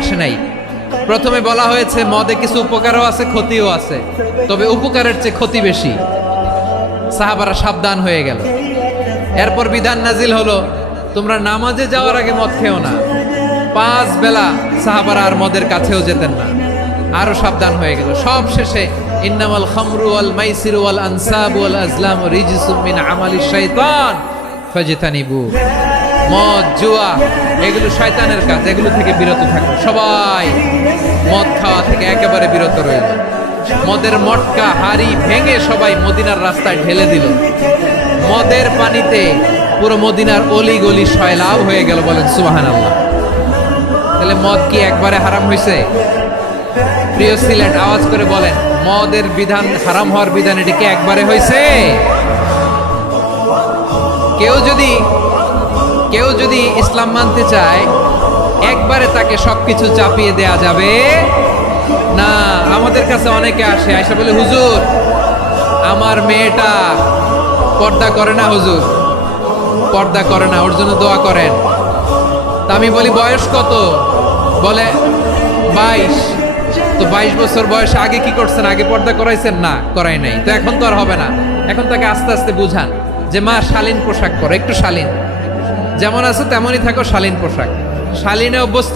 আসে নাই। প্রথমে বলা হয়েছে মদে কিছু উপকারও আছে ক্ষতিও আছে, তবে উপকারের চেয়ে ক্ষতি বেশি। সাহাবারা সাবধান হয়ে গেল। এরপর বিধান নাজিল হলো, তোমরা নামাজে যাওয়ার আগে মদ খেও না। 5 বেলা সাহাবারা আর মদের কাছেও যেতেন না, আরো সাবধান হয়ে গেল। সব শেষে ইন্নামাল খামরু ওয়াল মাইসিরু ওয়াল আনসাবু ওয়াল আজলামু রিজসুম মিন আমালিশ শাইতান ফাজতানিবু। মদ জুয়া এগুলো শয়তানের কাজ, এগুলো থেকে বিরত থাকুন। সবাই মদ খাওয়া থেকে একেবারে বিরত রইল। মদের মটকা হাড়ি ভেঙে সবাই মদিনার রাস্তায় ঢেলে দিল। মদের পানিতে পুরো মদিনার অলি গলি সয়লাব হয়ে গেল। বলেন সুবহানাল্লাহ। তাহলে মদ কি একবারে হারাম হয়েছে? প্রিয় সিলেট আওয়াজ করে বলেন, মদের বিধান হারাম হওয়ার বিধান এটা কি একবারে হয়েছে? কেউ যদি ইসলাম মানতে চায় একবারে তাকে সবকিছু চাপিয়ে দেয়া যাবে না। আমাদের কাছে অনেকে আসে, আয়সা বলে, হুজুর আমার মেয়েটা পর্দা করে না, হুজুর পর্দা করে না, ওর জন্য দোয়া করেন। তা আমি বলি বয়স কত? বলে 22। তো 22 বছর বয়সে আগে কি করছেন? আগে পর্দা করাইছেন? না, করাই নাই। তো এখন তো আর হবে না। এখন তাকে আস্তে আস্তে বুঝান যে মা শালীন পোশাক পরো, একটু শালীন, যেমন আছে তেমনই থাকো, শালীন পোশাক। শালীনে অভ্যস্ত